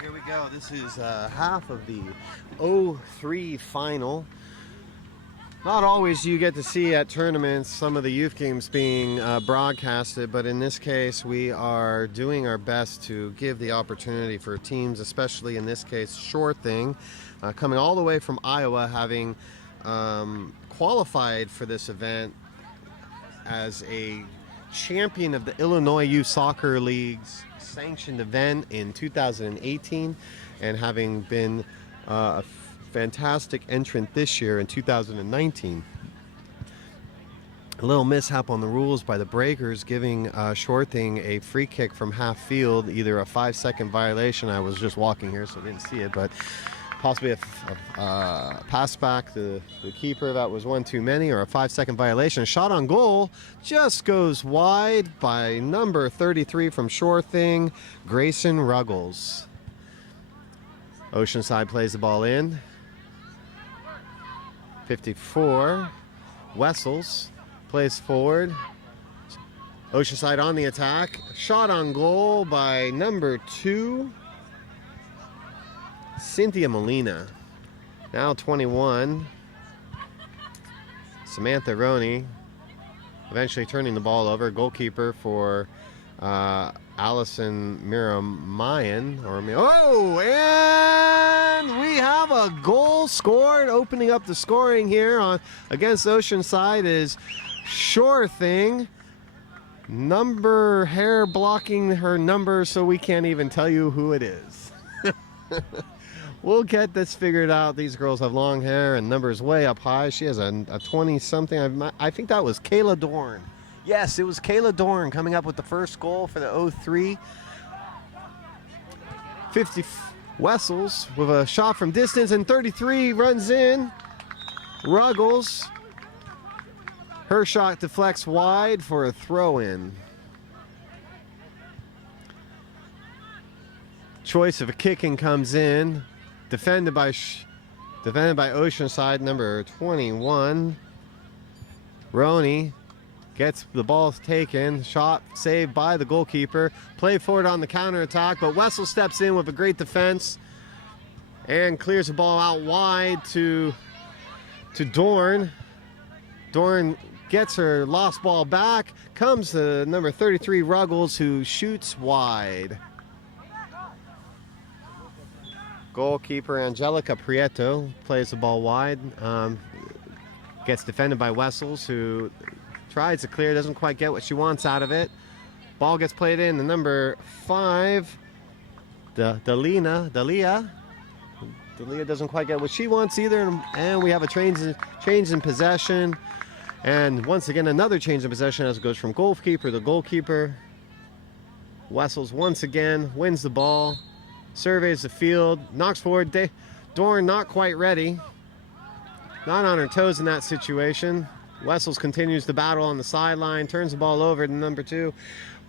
Here we go. This is half of the G03 final. Not always you get to see at tournaments some of the youth games being broadcasted, but in this case we are doing our best to give the opportunity for teams, especially in this case Sure Thing, coming all the way from Iowa, having qualified for this event as a champion of the Illinois Youth Soccer League's sanctioned event in 2018, and having been a fantastic entrant this year in 2019. A little mishap on the rules by the breakers, giving Sure Thing a free kick from half field, either a 5-second violation. I was just walking here so I didn't see it, but possibly a pass back to the keeper that was one too many, or a 5-second violation. A shot on goal just goes wide by number 33 from Sure Thing, Grayson Ruggles. Oceanside plays the ball in. 54, Wessels plays forward. Oceanside on the attack. Shot on goal by number 2, Cynthia Molina. Now 21, Samantha Roney, eventually turning the ball over. Goalkeeper for Allison Miramayan. And we have a goal scored. Opening up the scoring here against Oceanside is Sure Thing. Hair blocking her number, so we can't even tell you who it is. We'll get this figured out. These girls have long hair and numbers way up high. She has a 20-something. I think that was Kayla Dorn. Yes, it was Kayla Dorn coming up with the first goal for the G03. 50 Wessels with a shot from distance, and 33 runs in. Ruggles. Her shot deflects wide for a throw-in. Choice of a kicking comes in. Defended by Oceanside, number 21. Roney gets the ball taken. Shot saved by the goalkeeper. Play forward on the counterattack, but Wessel steps in with a great defense and clears the ball out wide to Dorn. Dorn gets her lost ball back. Comes to number 33, Ruggles, who shoots wide. Goalkeeper Angelica Prieto plays the ball wide. Gets defended by Wessels, who tries to clear, doesn't quite get what she wants out of it. Ball gets played in. The number 5, Dalia doesn't quite get what she wants either, and we have a change in possession. And once again, another change in possession as it goes from goalkeeper to goalkeeper. Wessels once again wins the ball. Surveys the field, knocks forward. Dorn not quite ready. Not on her toes in that situation. Wessels continues the battle on the sideline, turns the ball over to number 2.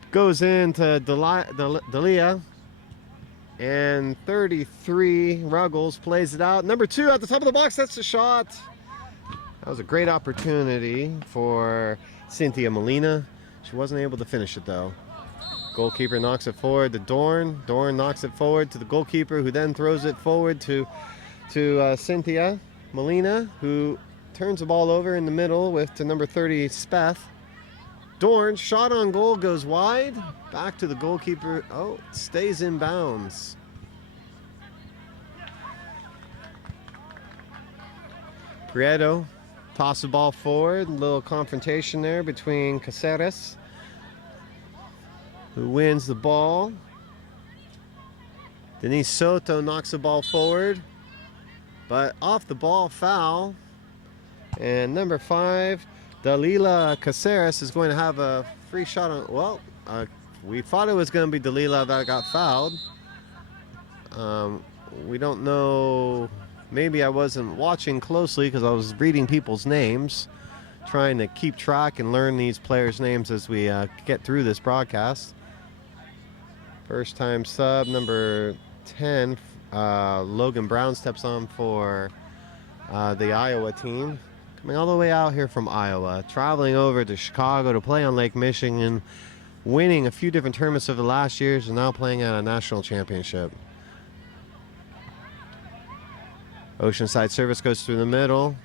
Goes into Dalia. And 33, Ruggles plays it out. Number 2 at the top of the box, that's the shot. That was a great opportunity for Cynthia Molina. She wasn't able to finish it though. Goalkeeper knocks it forward to Dorn. Dorn knocks it forward to the goalkeeper, who then throws it forward to Cynthia Molina, who turns the ball over in the middle to number 30, Speth. Dorn, shot on goal, goes wide. Back to the goalkeeper. Oh, stays in bounds. Prieto tosses the ball forward. A little confrontation there between Caceres, who wins the ball. Denise Soto knocks the ball forward, but off the ball, foul. And number 5, Dalila Caceres, is going to have a free shot on. Well, we thought it was going to be Dalila that got fouled. We don't know. Maybe I wasn't watching closely because I was reading people's names, trying to keep track and learn these players' names as we get through this broadcast. First time sub, number 10, Logan Brown steps on for the Iowa team. Coming all the way out here from Iowa, traveling over to Chicago to play on Lake Michigan, winning a few different tournaments over the last years, and now playing at a national championship. Oceanside service goes through the middle.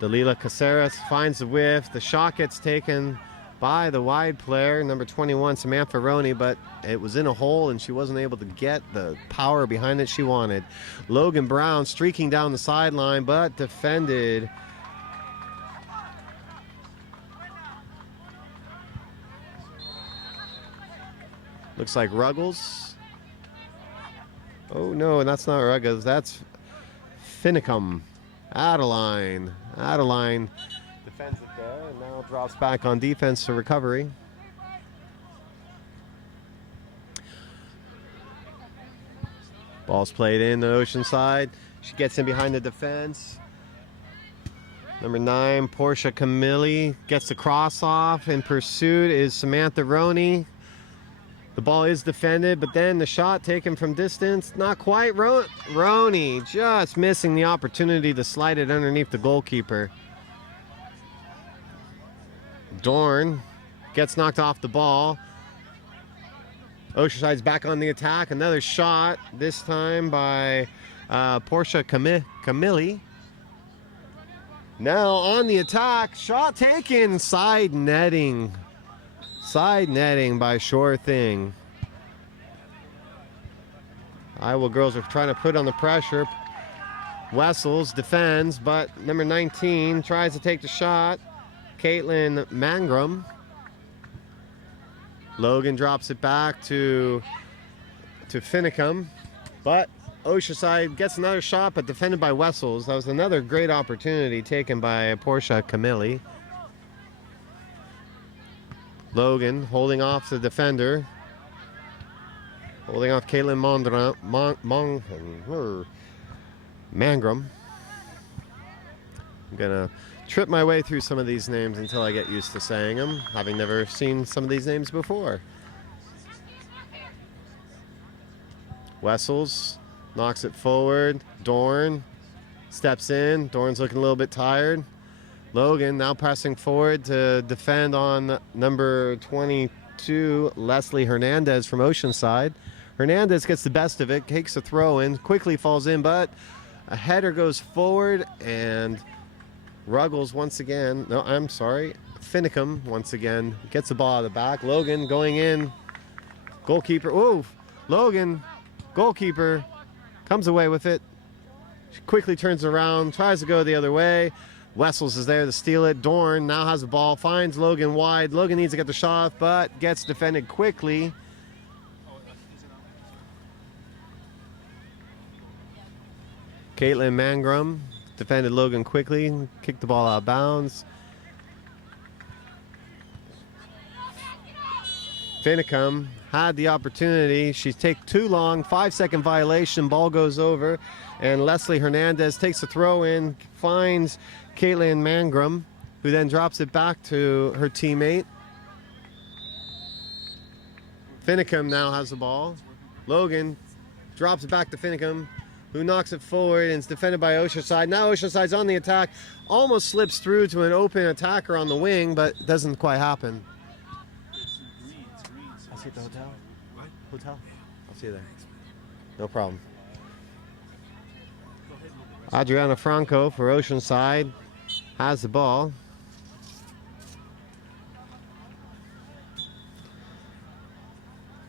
Dalila Caceres finds the whiff. The shot gets taken by the wide player, number 21, Samantha Roney, but it was in a hole and she wasn't able to get the power behind it she wanted. Logan Brown streaking down the sideline, but defended. Looks like Ruggles. Oh no, that's not Ruggles, that's Finicum. Adeline defends it there and now drops back on defense to recovery. Ball's played in the Oceanside. She gets in behind the defense. Number 9, Portia Camilli gets the cross off. In pursuit is Samantha Roney. The ball is defended, but then the shot taken from distance. Not quite. Roney just missing the opportunity to slide it underneath the goalkeeper. Dorn gets knocked off the ball. Oceanside's back on the attack. Another shot, this time by Portia Camilli. Now on the attack. Shot taken. Side netting. Side netting by Sure Thing. Iowa girls are trying to put on the pressure. Wessels defends, but number 19 tries to take the shot. Caitlin Mangrum. Logan drops it back to Finicum, but Oceanside gets another shot, but defended by Wessels. That was another great opportunity taken by Portia Camilli. Logan holding off the defender. Holding off Caitlin Mangrum. I'm going to trip my way through some of these names until I get used to saying them, having never seen some of these names before. Wessels knocks it forward. Dorn steps in. Dorn's looking a little bit tired. Logan now pressing forward to defend on number 22, Leslie Hernandez from Oceanside. Hernandez gets the best of it, takes a throw in, quickly falls in, but a header goes forward, and Ruggles once again, no, I'm sorry, Finicum once again gets the ball out of the back. Logan going in, goalkeeper, oh, Logan, goalkeeper, comes away with it. She quickly turns around, tries to go the other way. Wessels is there to steal it. Dorn now has the ball, finds Logan wide. Logan needs to get the shot off, but gets defended quickly. Caitlin Mangrum defended Logan quickly, kicked the ball out of bounds. Finicum had the opportunity. She takes too long. 5-second violation. Ball goes over. And Leslie Hernandez takes a throw in, finds Caitlin Mangrum, who then drops it back to her teammate. Finicum now has the ball. Logan drops it back to Finicum, who knocks it forward and is defended by Oceanside. Now Oceanside's on the attack. Almost slips through to an open attacker on the wing, but doesn't quite happen. I'll see you at the hotel. What? Hotel? I'll see you there. No problem. Adriana Franco for Oceanside has the ball.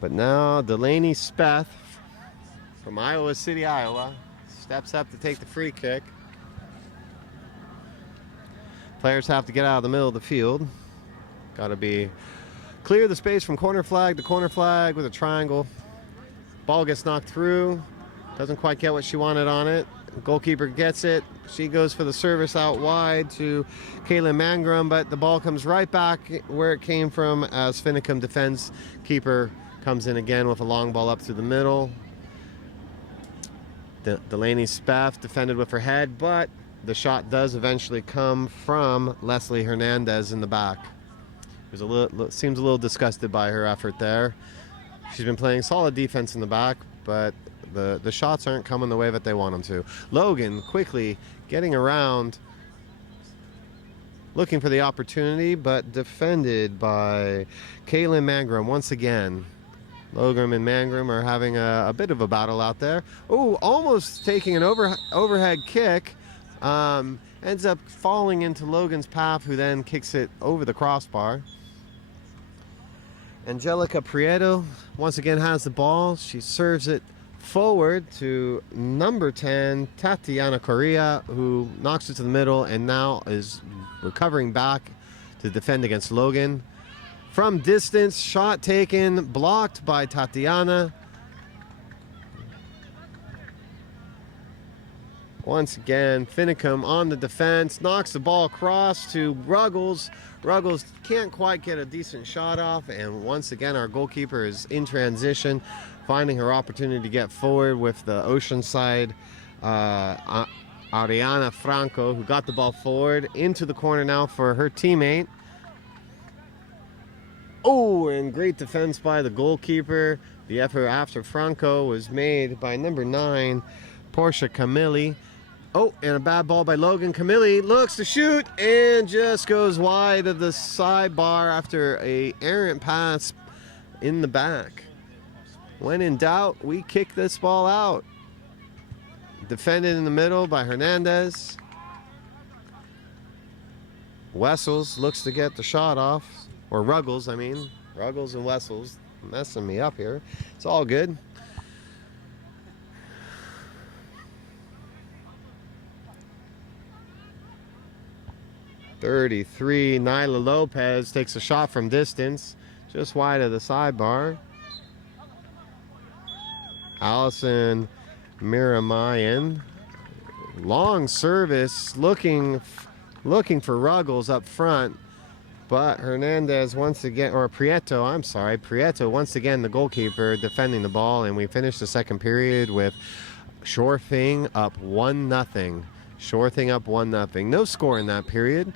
But now Delaney Speth from Iowa City, Iowa, steps up to take the free kick. Players have to get out of the middle of the field. Got to be clear the space from corner flag to corner flag with a triangle. Ball gets knocked through. Doesn't quite get what she wanted on it. Goalkeeper gets it. She goes for the service out wide to Caitlin Mangrum, but the ball comes right back where it came from as Finicum defense. Keeper comes in again with a long ball up through the middle. Delaney Spaff defended with her head, but the shot does eventually come from Leslie Hernandez in the back. Seems a little disgusted by her effort there. She's been playing solid defense in the back, but the shots aren't coming the way that they want them to. Logan quickly getting around, looking for the opportunity, but defended by Caitlin Mangrum once again. Logan and Mangrum are having a bit of a battle out there. Oh, almost taking an overhead kick. Ends up falling into Logan's path, who then kicks it over the crossbar. Angelica Prieto once again has the ball. She serves it forward to number 10, Tatiana Correa, who knocks it to the middle and now is recovering back to defend against Logan. From distance, shot taken, blocked by Tatiana. Once again, Finicum on the defense, knocks the ball across to Ruggles. Ruggles can't quite get a decent shot off, and once again our goalkeeper is in transition, finding her opportunity to get forward with the Oceanside Ariana Franco, who got the ball forward into the corner now for her teammate. Oh, and great defense by the goalkeeper. The effort after Franco was made by number 9, Portia Camilli. Oh, and a bad ball by Logan. Camilli looks to shoot and just goes wide of the sidebar after a errant pass in the back. When in doubt, we kick this ball out. Defended in the middle by Hernandez. Wessels looks to get the shot off. Or Ruggles, I mean. Ruggles and Wessels messing me up here. It's all good. .33, Nyla Lopez takes a shot from distance, just wide of the sidebar. Allison Miramayan, long service, looking for Ruggles up front, but Hernandez once again, or Prieto, I'm sorry, Prieto once again, the goalkeeper, defending the ball, and we finish the second period with Sure Thing up 1-0. Sure Thing up 1-0. No score in that period.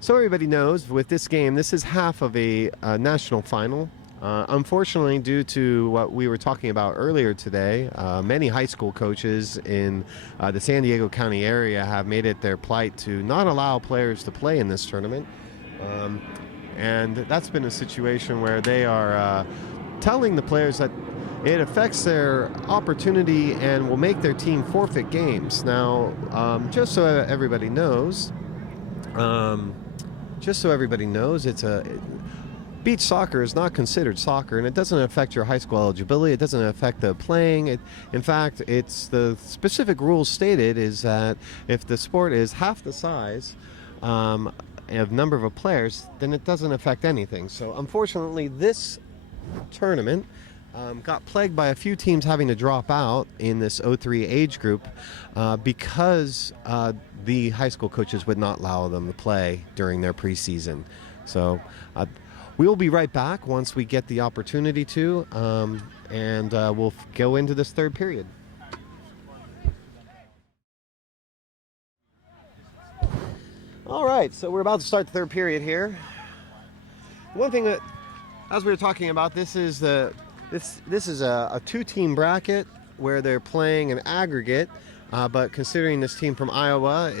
So everybody knows, with this game, this is half of a national final. Unfortunately, due to what we were talking about earlier today, many high school coaches in the San Diego County area have made it their plight to not allow players to play in this tournament. And that's been a situation where they are telling the players that it affects their opportunity and will make their team forfeit games. Now, just so everybody knows, beach soccer is not considered soccer, and it doesn't affect your high school eligibility. It doesn't affect the playing. In fact, it's the specific rules stated is that if the sport is half the size of number of players, then it doesn't affect anything. So unfortunately, this tournament got plagued by a few teams having to drop out in this 03 age group because the high school coaches would not allow them to play during their preseason. So we'll be right back once we get the opportunity to, and we'll go into this third period. All right, so we're about to start the third period here. One thing that, as we were talking about, this is a two-team bracket where they're playing an aggregate, but considering this team from Iowa,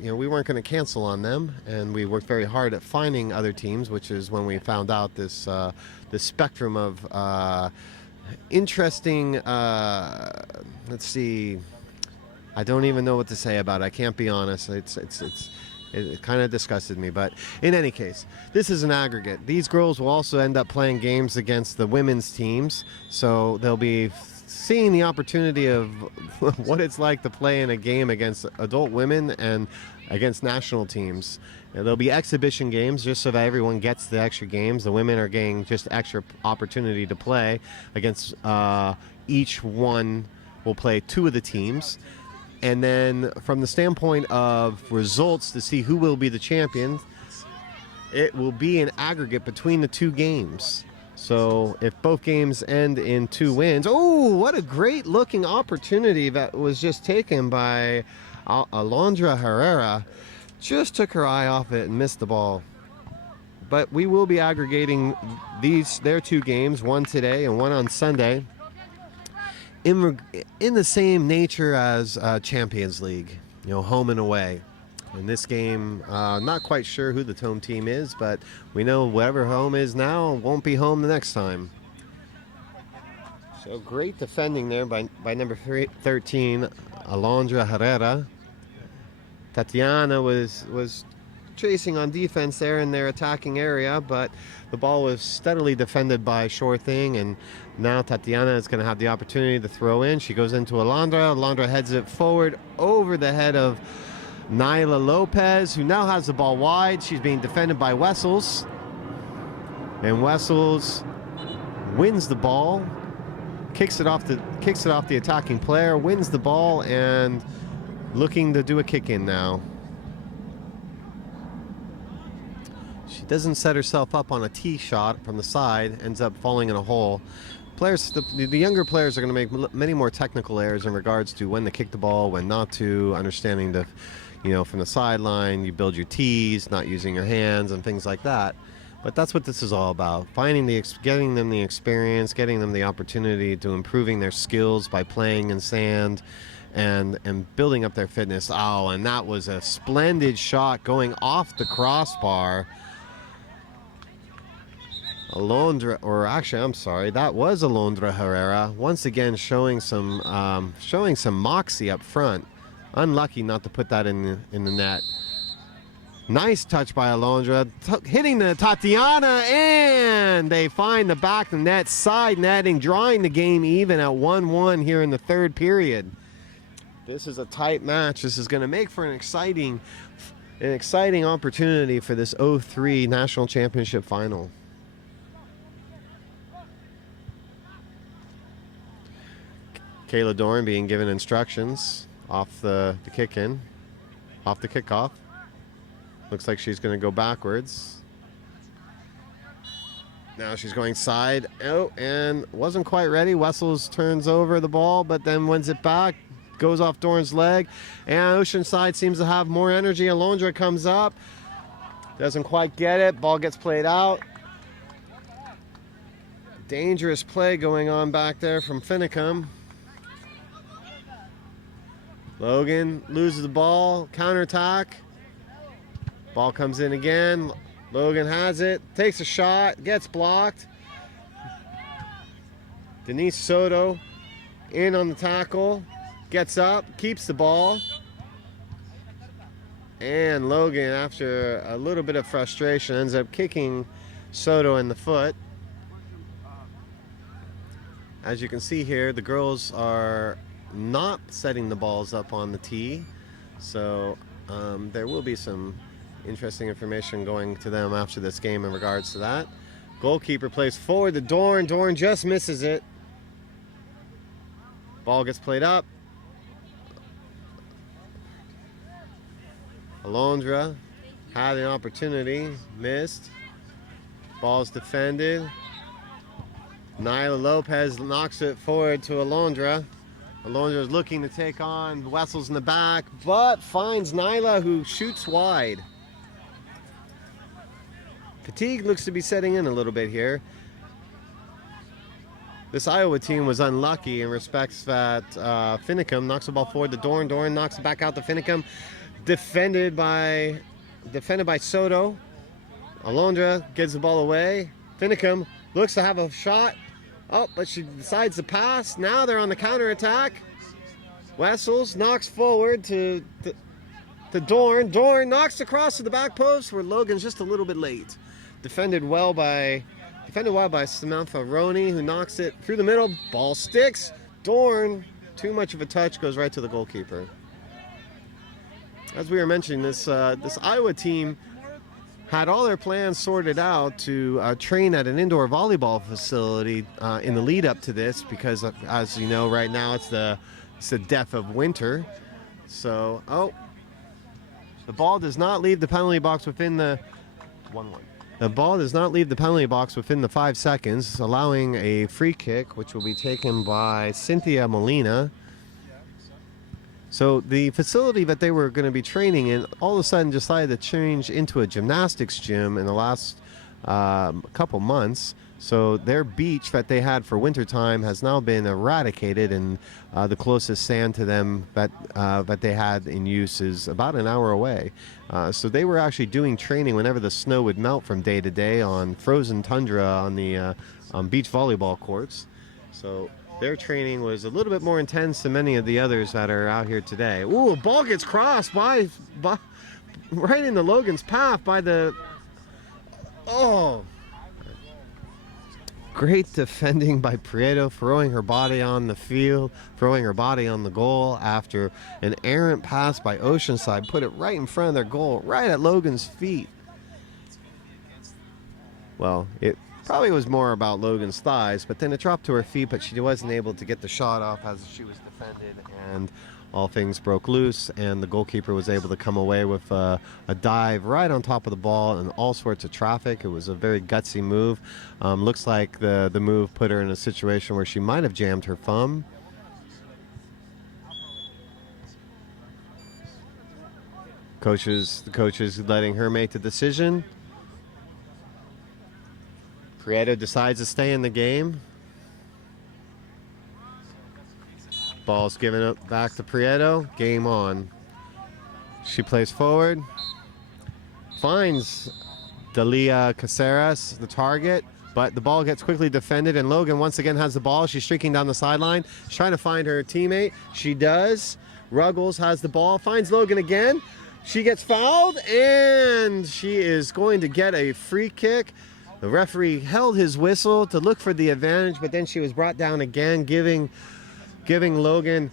we weren't going to cancel on them, and we worked very hard at finding other teams, which is when we found out this spectrum of interesting. Let's see, I don't even know what to say about it. I can't be honest. It kind of disgusted me, but in any case, this is an aggregate. These girls will also end up playing games against the women's teams, so they'll be seeing the opportunity of what it's like to play in a game against adult women and against national teams. There'll be exhibition games just so that everyone gets the extra games. The women are getting just extra opportunity to play against each one will play two of the teams. And then from the standpoint of results to see who will be the champion, it will be an aggregate between the two games. So if both games end in 2 wins, oh, what a great looking opportunity that was just taken by Alondra Herrera. Just took her eye off it and missed the ball. But we will be aggregating their 2 games, one today and one on Sunday, in the same nature as Champions League, home and away. In this game, not quite sure who the home team is, but we know whatever home is now won't be home the next time. So great defending there by number 13, Alondra Herrera. Tatiana was chasing on defense there in their attacking area, but the ball was steadily defended by Sure Thing, and now Tatiana is going to have the opportunity to throw in. She goes into Alondra. Alondra heads it forward over the head of Nyla Lopez, who now has the ball wide. She's being defended by Wessels, and Wessels wins the ball, kicks it off the attacking player, wins the ball, and looking to do a kick in now. She doesn't set herself up on a tee shot from the side, ends up falling in a hole. Players, the younger players are going to make many more technical errors in regards to when to kick the ball, when not to, understanding the, from the sideline, you build your tees, not using your hands and things like that. But that's what this is all about, getting them the experience, getting them the opportunity to improving their skills by playing in sand and building up their fitness. Oh, and that was a splendid shot going off the crossbar. Alondra, or actually, I'm sorry, that was Alondra Herrera, once again showing some moxie up front. Unlucky not to put that in the net. Nice touch by Alondra, hitting the Tatiana, and they find the back of the net, side netting, drawing the game even at 1-1 here in the third period. This is a tight match. This is going to make for an exciting opportunity for this 03 National Championship final. Kayla Dorn being given instructions off the kick-in, off the kickoff. Looks like she's going to go backwards. Now she's going side. Oh, and wasn't quite ready. Wessels turns over the ball, but then wins it back. Goes off Dorn's leg. And Oceanside seems to have more energy. Alondra comes up. Doesn't quite get it. Ball gets played out. Dangerous play going on back there from Finicum. Logan loses the ball. Counterattack. Ball comes in again. Logan has it. Takes a shot. Gets blocked. Denise Soto in on the tackle. Gets up. Keeps the ball. And Logan, after a little bit of frustration, ends up kicking Soto in the foot. As you can see here, the girls are not setting the balls up on the tee. So there will be some interesting information going to them after this game in regards to that. Goalkeeper plays forward to Dorn. Dorn just misses it. Ball gets played up. Alondra had an opportunity, missed. Ball's defended. Nyla Lopez knocks it forward to Alondra. Alondra is looking to take on Wessels in the back, but finds Nyla, who shoots wide. Fatigue looks to be setting in a little bit here. This Iowa team was unlucky in respects that Finicum knocks the ball forward to Dorn. Dorn knocks it back out to Finicum. Defended by Soto. Alondra gives the ball away. Finicum looks to have a shot. Oh, but she decides to pass. Now they're on the counterattack. Wessels knocks forward to Dorn. Dorn knocks across to the back post where Logan's just a little bit late. Defended well by Samantha Roney, who knocks it through the middle. Ball sticks. Dorn, too much of a touch, goes right to the goalkeeper. As we were mentioning, this Iowa team had all their plans sorted out to train at an indoor volleyball facility in the lead up to this, because as you know, right now it's the depth of winter. So, the ball does not leave the penalty box within the 1-1. The ball does not leave the penalty box within the 5 seconds, allowing a free kick, which will be taken by Cynthia Molina. So the facility that they were going to be training in all of a sudden decided to change into a gymnastics gym in the last couple months. So their beach that they had for wintertime has now been eradicated, and the closest sand to them that they had in use is about an hour away. So they were actually doing training whenever the snow would melt from day to day on frozen tundra on the beach volleyball courts. So their training was a little bit more intense than many of the others that are out here today. Ooh, a ball gets crossed by right into Logan's path by the... Oh! Great defending by Prieto, throwing her body on the field, throwing her body on the goal after an errant pass by Oceanside. Put it right in front of their goal, right at Logan's feet. Well, it probably was more about Logan's thighs, but then it dropped to her feet, but she wasn't able to get the shot off as she was defended, and all things broke loose, and the goalkeeper was able to come away with a dive right on top of the ball and all sorts of traffic. It was a very gutsy move. Looks like the move put her in a situation where she might have jammed her thumb. The coach is letting her make the decision. Prieto decides to stay in the game. Ball's given up back to Prieto. Game on. She plays forward. Finds Dalia Caceres, the target, but the ball gets quickly defended, and Logan once again has the ball. She's streaking down the sideline. She's trying to find her teammate. She does. Ruggles has the ball. Finds Logan again. She gets fouled, and she is going to get a free kick. The referee held his whistle to look for the advantage, but then she was brought down again, giving Logan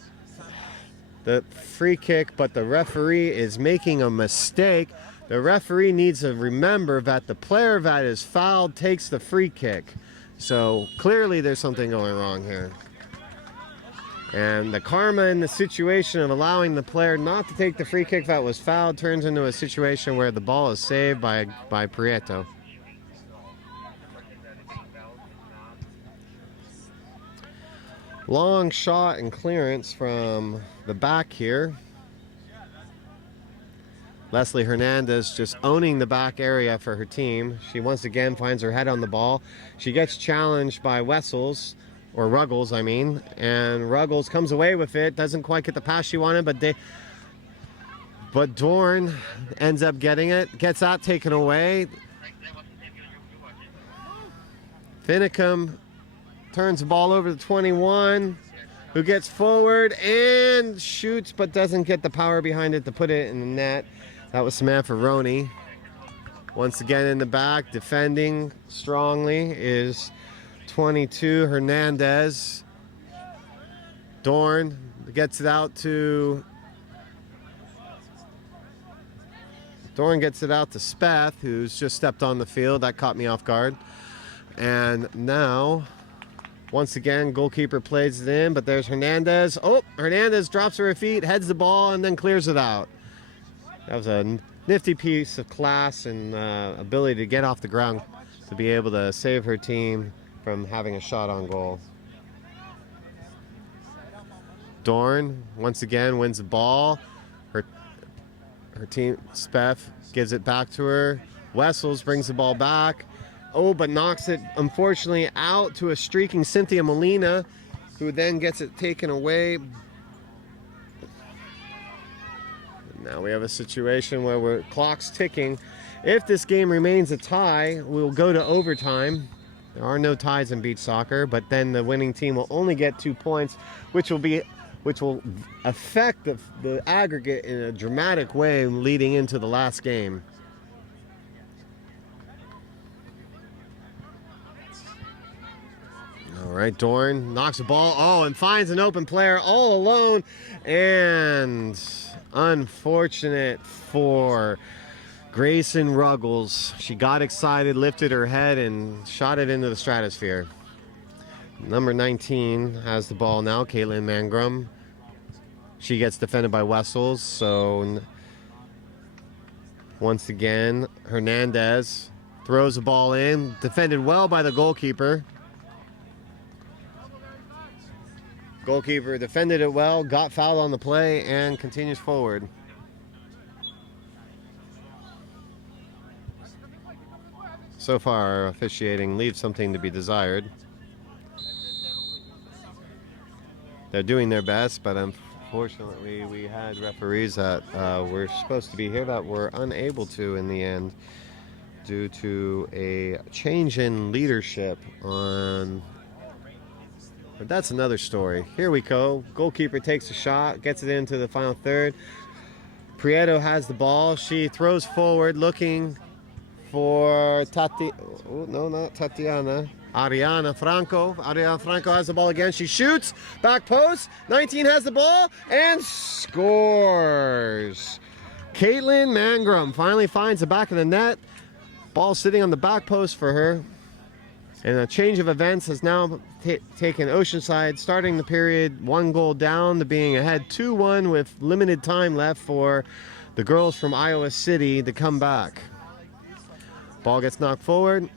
the free kick, but the referee is making a mistake. The referee needs to remember that the player that is fouled takes the free kick. So clearly there's something going wrong here. And the karma in the situation of allowing the player not to take the free kick that was fouled turns into a situation where the ball is saved by Prieto. Long shot and clearance from the back here. Leslie Hernandez just owning the back area for her team. She once again finds her head on the ball. She gets challenged by Wessels, or Ruggles, I mean, and Ruggles comes away with it. Doesn't quite get the pass she wanted, but Dorn ends up getting it. Gets that taken away. Finicum turns the ball over to 21, who gets forward and shoots, but doesn't get the power behind it to put it in the net. That was Samantha Roney. Once again in the back, defending strongly is 22, Hernandez. Dorn gets it out to Speth, who's just stepped on the field. That caught me off guard. And now, once again, goalkeeper plays it in, but there's Hernandez. Oh, Hernandez drops her feet, heads the ball, and then clears it out. That was a nifty piece of class and ability to get off the ground to be able to save her team from having a shot on goal. Dorn, once again, wins the ball. Her team, Speth, gives it back to her. Wessels brings the ball back. Oh, but knocks it, unfortunately, out to a streaking Cynthia Molina, who then gets it taken away. Now we have a situation where clock's ticking. If this game remains a tie, we'll go to overtime. There are no ties in beach soccer, but then the winning team will only get 2 points, which will affect the aggregate in a dramatic way leading into the last game. All right, Dorn knocks the ball, and finds an open player all alone, and unfortunate for Grayson Ruggles. She got excited, lifted her head, and shot it into the stratosphere. Number 19 has the ball now, Caitlin Mangrum. She gets defended by Wessels, so once again, Hernandez throws the ball in, defended well by the goalkeeper. Goalkeeper defended it well, got fouled on the play, and continues forward. So far, officiating leaves something to be desired. They're doing their best, but unfortunately, we had referees that were supposed to be here that were unable to in the end due to a change in leadership on But that's another story. Here we go. Goalkeeper takes a shot, gets it into the final third. Prieto has the ball. She throws forward looking for Ariana Franco. Ariana Franco has the ball again. She shoots. Back post. 19 has the ball and scores. Caitlin Mangrum finally finds the back of the net. Ball sitting on the back post for her. And a change of events has now taken Oceanside, starting the period 1 goal down to being ahead 2-1 with limited time left for the girls from Iowa City to come back. Ball gets knocked forward.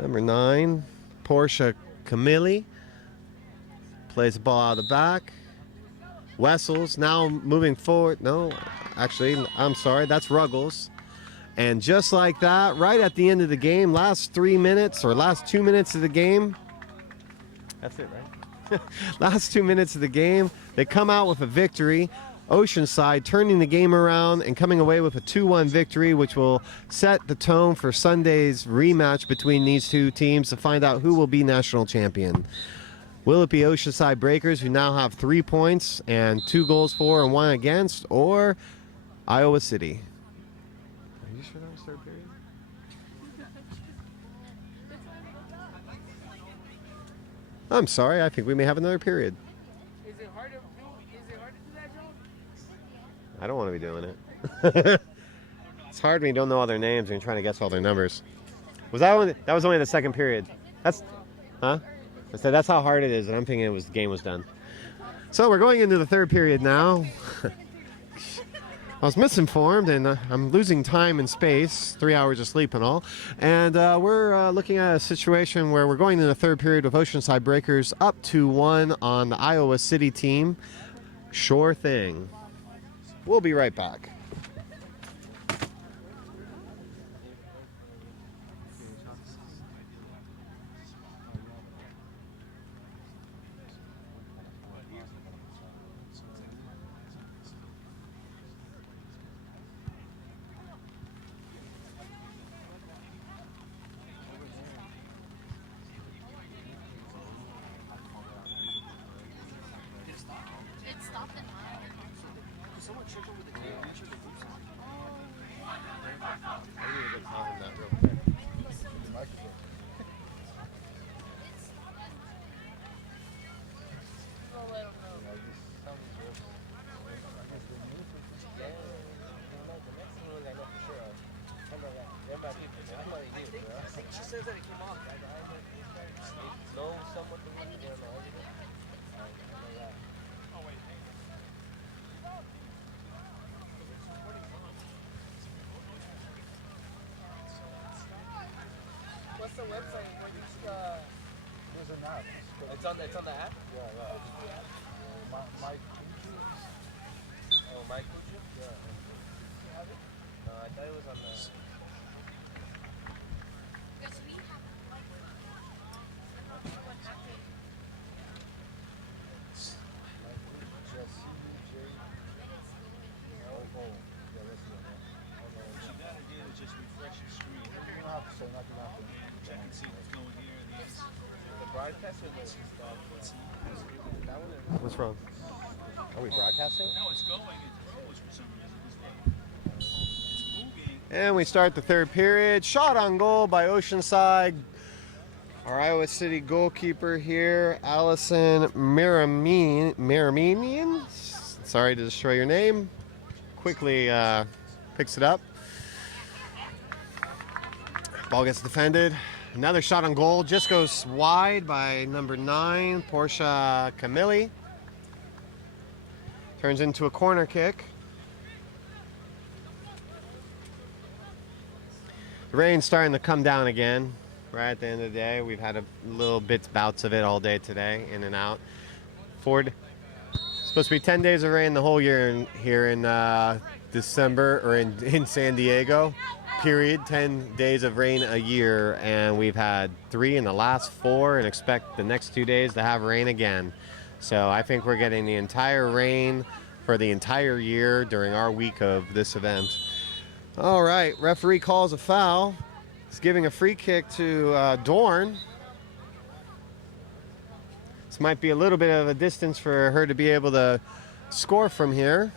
Number 9, Portia Camilli plays the ball out of the back. Wessels now moving forward. No, actually, I'm sorry, that's Ruggles. And just like that, right at the end of the game, last 3 minutes or last 2 minutes of the game, that's it, right? Last 2 minutes of the game, they come out with a victory. Oceanside turning the game around and coming away with a 2-1 victory, which will set the tone for Sunday's rematch between these two teams to find out who will be national champion. Will it be Oceanside Breakers, who now have 3 points and 2 goals for and 1 against, or Iowa City? Are you sure that was third period? I'm sorry, I think we may have another period. Is it hard to do that, Joe? I don't want to be doing it. It's hard when you don't know all their names and you're trying to guess all their numbers. That was only the second period. Huh? I said that's how hard it is, and I'm thinking the game was done. So we're going into the third period now. I was misinformed, and I'm losing time and space, 3 hours of sleep and all. And we're looking at a situation where we're going into the third period with Oceanside Breakers up 2-1 on the Iowa City team. Sure thing. We'll be right back. She says that it came off. No, someone. Oh, wait. What's the website where you There's an app. It's on the app? Yeah. My Oh, Mike? Yeah. You have it? No, I thought it was on the... just refresh your screen. You don't have to say nothing after. Check and see what's going here. The broadcast or the stuff? That one? What's wrong? Are we broadcasting? No, it's going. It froze for some reason. It's moving. And we start the third period. Shot on goal by Oceanside. Our Iowa City goalkeeper here, Allison Maraminian. Sorry to destroy your name. Quickly picks it up. Ball gets defended. Another shot on goal. Just goes wide by number 9, Portia Camilli. Turns into a corner kick. The rain's starting to come down again. Right at the end of the day, we've had a little bouts of it all day today, in and out. Supposed to be 10 days of rain the whole year here in December, or in San Diego. Period. 10 days of rain a year, and we've had 3 in the last 4, and expect the next 2 days to have rain again. So I think we're getting the entire rain for the entire year during our week of this event. All right, referee calls a foul. He's giving a free kick to Dorn. might be a little bit of a distance for her to be able to score from here,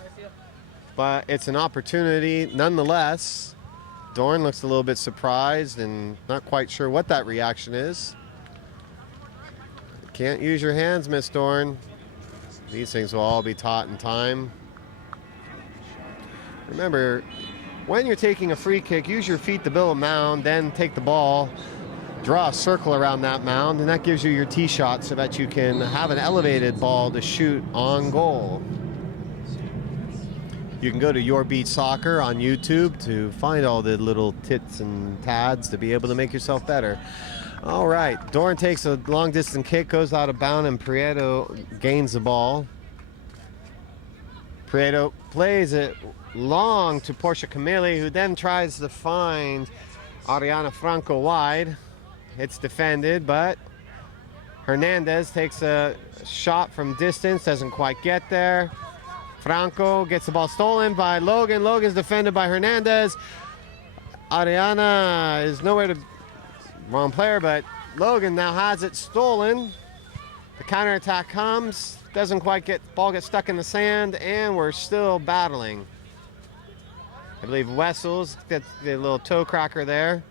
but it's an opportunity nonetheless. Dorn looks a little bit surprised and not quite sure what that reaction is. Can't use your hands, Miss Dorn. These things will all be taught in time. Remember, when you're taking a free kick, use your feet to build a mound, then take the ball, draw a circle around that mound, and that gives you your tee shot so that you can have an elevated ball to shoot on goal. You can go to Your Beat Soccer on YouTube to find all the little tits and tads to be able to make yourself better. All right, Dorn takes a long distance kick, goes out of bounds, and Prieto gains the ball. Prieto plays it long to Portia Camilli, who then tries to find Ariana Franco wide. It's defended, but Hernandez takes a shot from distance, doesn't quite get there. Franco gets the ball stolen by Logan. Logan's defended by Hernandez. Ariana is nowhere to... Wrong player, but Logan now has it stolen. The counterattack comes, doesn't quite get... Ball gets stuck in the sand, and we're still battling. I believe Wessels gets the little toe cracker there.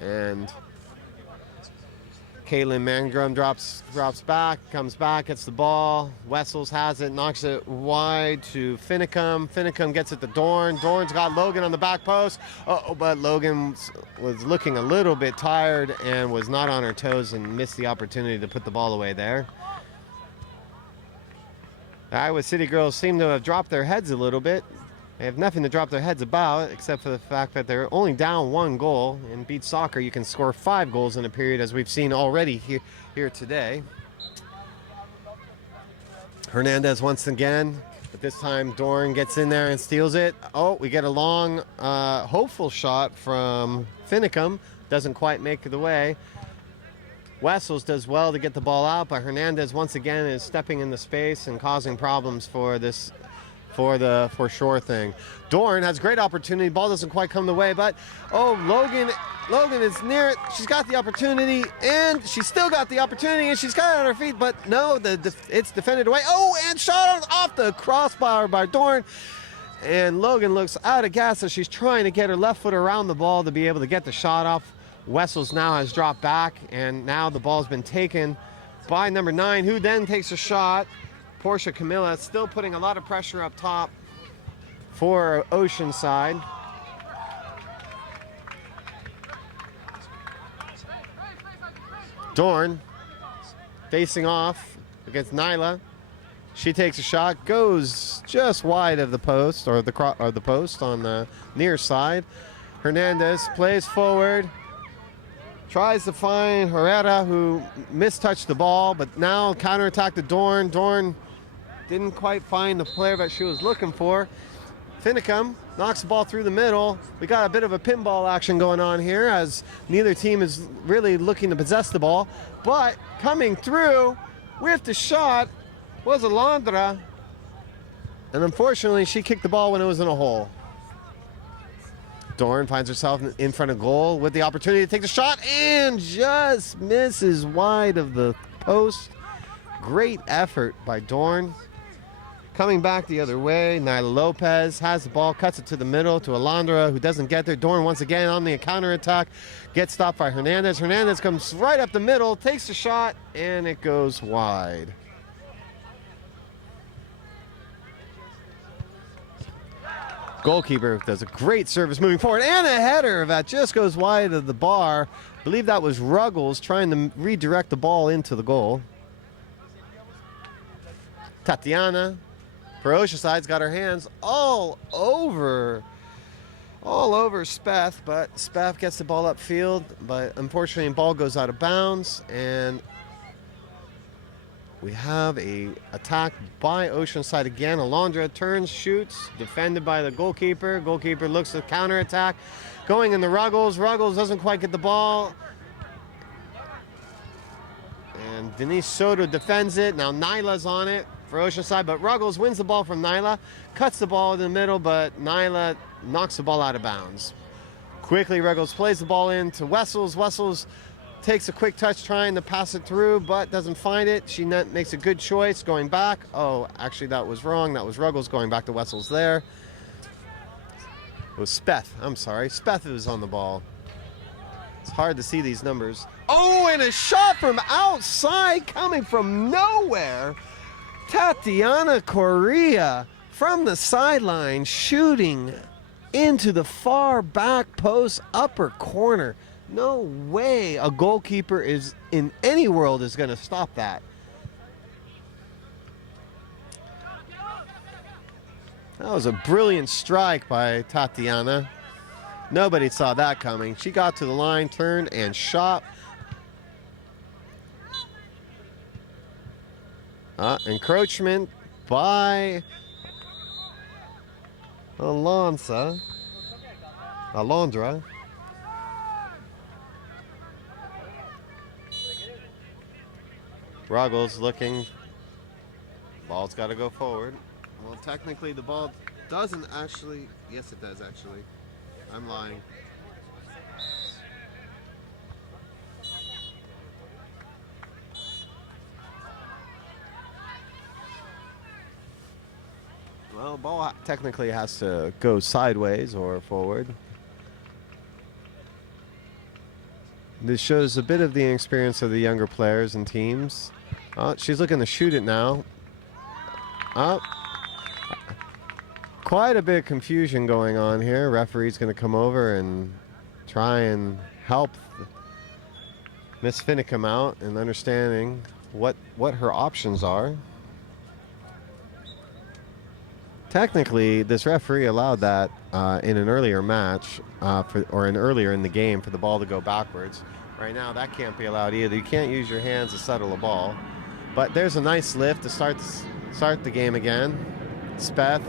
And Caitlin Mangrum drops back, comes back, gets the ball. Wessels has it, knocks it wide to Finicum. Finicum gets it to Dorn. Dorn's got Logan on the back post. But Logan was looking a little bit tired and was not on her toes and missed the opportunity to put the ball away there. The Iowa City girls seem to have dropped their heads a little bit. They have nothing to drop their heads about except for the fact that they're only down 1 goal. In beach soccer, you can score 5 goals in a period, as we've seen already here today. Hernandez once again, but this time Dorn gets in there and steals it. Oh, we get a long, hopeful shot from Finicum. Doesn't quite make it away. Wessels does well to get the ball out, but Hernandez once again is stepping into space and causing problems for this for sure thing. Dorn has great opportunity. Ball doesn't quite come the way, but Logan is near it. She's got the opportunity, and she's still got the opportunity, and she's got it on her feet, but no, it's defended away. Oh, and shot off the crossbar by Dorn. And Logan looks out of gas as she's trying to get her left foot around the ball to be able to get the shot off. Wessels now has dropped back, and now the ball's been taken by number 9, who then takes a shot. Portia Camilla still putting a lot of pressure up top for Oceanside. Dorn facing off against Nyla. She takes a shot, goes just wide of the post, or the post on the near side. Hernandez plays forward, tries to find Herrera, who mistouched the ball, but now counterattack to Dorn. Dorn didn't quite find the player that she was looking for. Finicum knocks the ball through the middle. We got a bit of a pinball action going on here as neither team is really looking to possess the ball. But coming through with the shot was Alondra. And unfortunately, she kicked the ball when it was in a hole. Dorn finds herself in front of goal with the opportunity to take the shot and just misses wide of the post. Great effort by Dorn. Coming back the other way, Nyla Lopez has the ball, cuts it to the middle to Alondra, who doesn't get there. Dorn once again on the counterattack, gets stopped by Hernandez. Hernandez comes right up the middle, takes the shot, and it goes wide. Goalkeeper does a great service moving forward, and a header that just goes wide of the bar. I believe that was Ruggles trying to redirect the ball into the goal. Tatiana for Oceanside's got her hands all over Speth, but Speth gets the ball upfield, but unfortunately the ball goes out of bounds, and we have a attack by Oceanside again. Alondra turns, shoots, defended by the goalkeeper. Goalkeeper looks to counterattack, going in the Ruggles. Ruggles doesn't quite get the ball. And Denise Soto defends it. Now Nyla's on it for Oceanside, but Ruggles wins the ball from Nyla, cuts the ball in the middle, but Nyla knocks the ball out of bounds. Quickly, Ruggles plays the ball in to Wessels. Wessels takes a quick touch trying to pass it through, but doesn't find it. She makes a good choice going back. Oh, actually that was wrong. That was Ruggles going back to Wessels there. It was Speth. I'm sorry. Speth was on the ball. It's hard to see these numbers. Oh, and a shot from outside coming from nowhere. Tatiana Correa from the sideline shooting into the far back post upper corner. No way a goalkeeper is in any world is going to stop that. That was a brilliant strike by Tatiana. Nobody saw that coming. She got to the line, turned, and shot. Encroachment by Alondra. Ruggles looking. Ball's got to go forward. Well, technically the ball doesn't actually. Yes, it does actually. I'm lying. Well, ball technically has to go sideways or forward. This shows a bit of the experience of the younger players and teams. She's looking to shoot it now. Quite a bit of confusion going on here. Referee's going to come over and try and help Miss Finicum out in understanding what her options are. Technically, this referee allowed that in an earlier match earlier in the game for the ball to go backwards. Right now, that can't be allowed either. You can't use your hands to settle a ball. But there's a nice lift to start the game again. Speth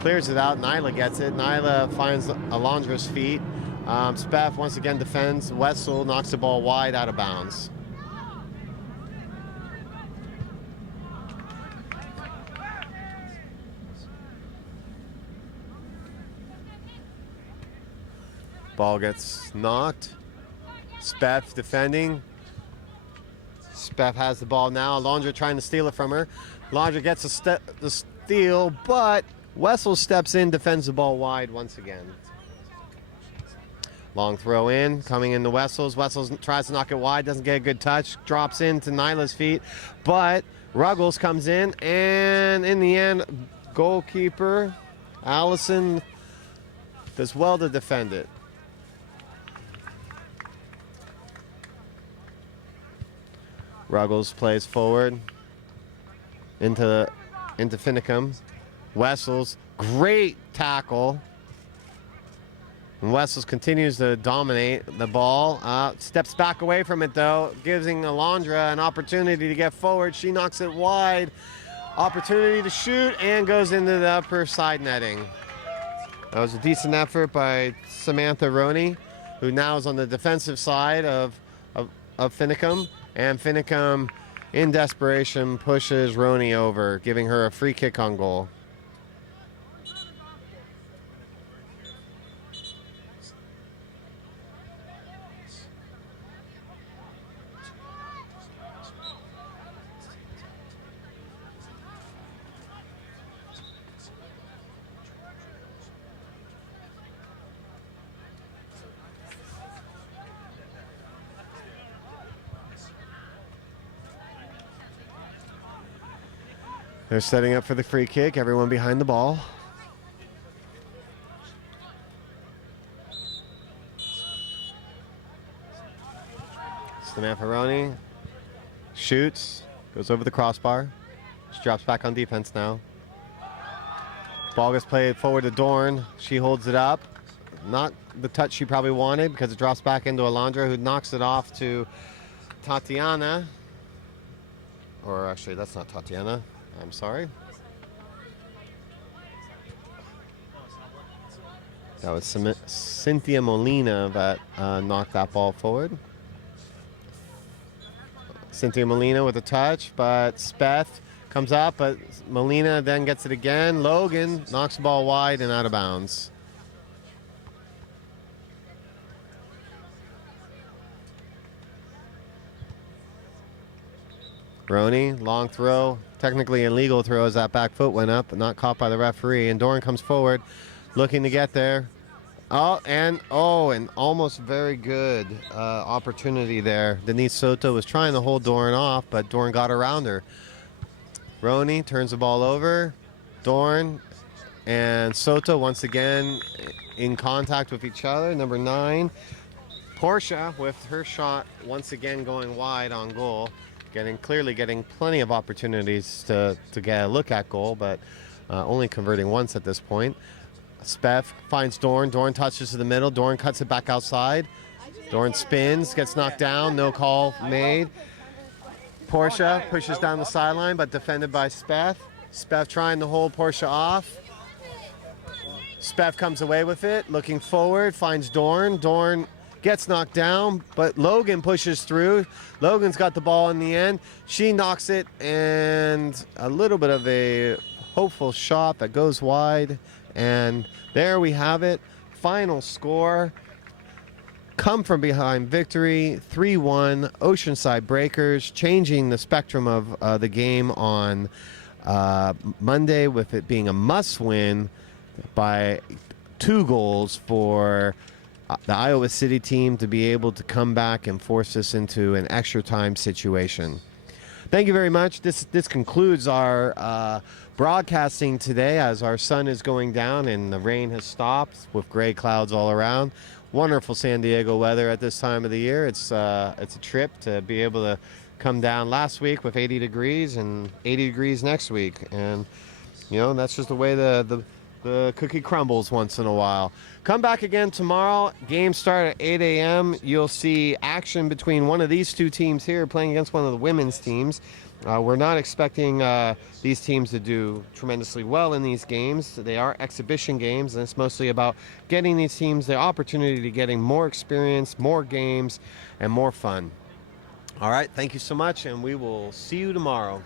clears it out. Nyla gets it. Nyla finds Alondra's feet. Speth once again defends. Wessel knocks the ball wide out of bounds. Ball gets knocked. Speth defending. Speth has the ball now. Alondra trying to steal it from her. Alondra gets the steal, but Wessel steps in, defends the ball wide once again. Long throw in, coming into Wessels. Wessels tries to knock it wide, doesn't get a good touch. Drops into Nyla's feet, but Ruggles comes in, and in the end, goalkeeper Allison does well to defend it. Ruggles plays forward into Finicum. Wessels, great tackle. And Wessels continues to dominate the ball. Steps back away from it though, giving Alondra an opportunity to get forward. She knocks it wide. Opportunity to shoot and goes into the upper side netting. That was a decent effort by Samantha Roney, who now is on the defensive side of Finicum. And Finicum, in desperation, pushes Roney over, giving her a free kick on goal. They're setting up for the free kick. Everyone behind the ball. Samantha Roney shoots, goes over the crossbar. She drops back on defense now. Ball gets played forward to Dorn. She holds it up. Not the touch she probably wanted because it drops back into Alondra, who knocks it off to Tatiana. Or actually, that's not Tatiana. I'm sorry. That was Cynthia Molina that knocked that ball forward. Cynthia Molina with a touch, but Speth comes up, but Molina then gets it again. Logan knocks the ball wide and out of bounds. Roney, long throw, technically illegal throw as that back foot went up, but not caught by the referee. And Doran comes forward, looking to get there. And almost very good opportunity there. Denise Soto was trying to hold Doran off, but Doran got around her. Roney turns the ball over. Doran and Soto once again in contact with each other. Number 9, Portia with her shot once again going wide on goal. Clearly getting plenty of opportunities to get a look at goal, but only converting once at this point. Speff finds Dorn. Dorn touches to the middle. Dorn cuts it back outside. Dorn spins, gets knocked down. No call made. Portia pushes down the sideline, but defended by Speff. Speff trying to hold Portia off. Speff comes away with it, looking forward, finds Dorn. Dorn gets knocked down, but Logan pushes through. Logan's got the ball in the end. She knocks it, and a little bit of a hopeful shot that goes wide. And there we have it. Final score. Come from behind victory, 3-1, Oceanside Breakers, changing the spectrum of the game on Monday with it being a must-win by 2 goals for the Iowa City team to be able to come back and force us into an extra time situation. Thank you very much. This concludes our broadcasting today as our sun is going down and the rain has stopped with gray clouds all around. Wonderful San Diego weather at this time of the year. It's a trip to be able to come down last week with 80 degrees and 80 degrees next week. And, that's just the way the cookie crumbles once in a while. Come back again tomorrow. Games start at 8 a.m. You'll see action between one of these 2 teams here playing against one of the women's teams. We're not expecting these teams to do tremendously well in these games. They are exhibition games, and it's mostly about getting these teams the opportunity to getting more experience, more games, and more fun. All right, thank you so much, and we will see you tomorrow.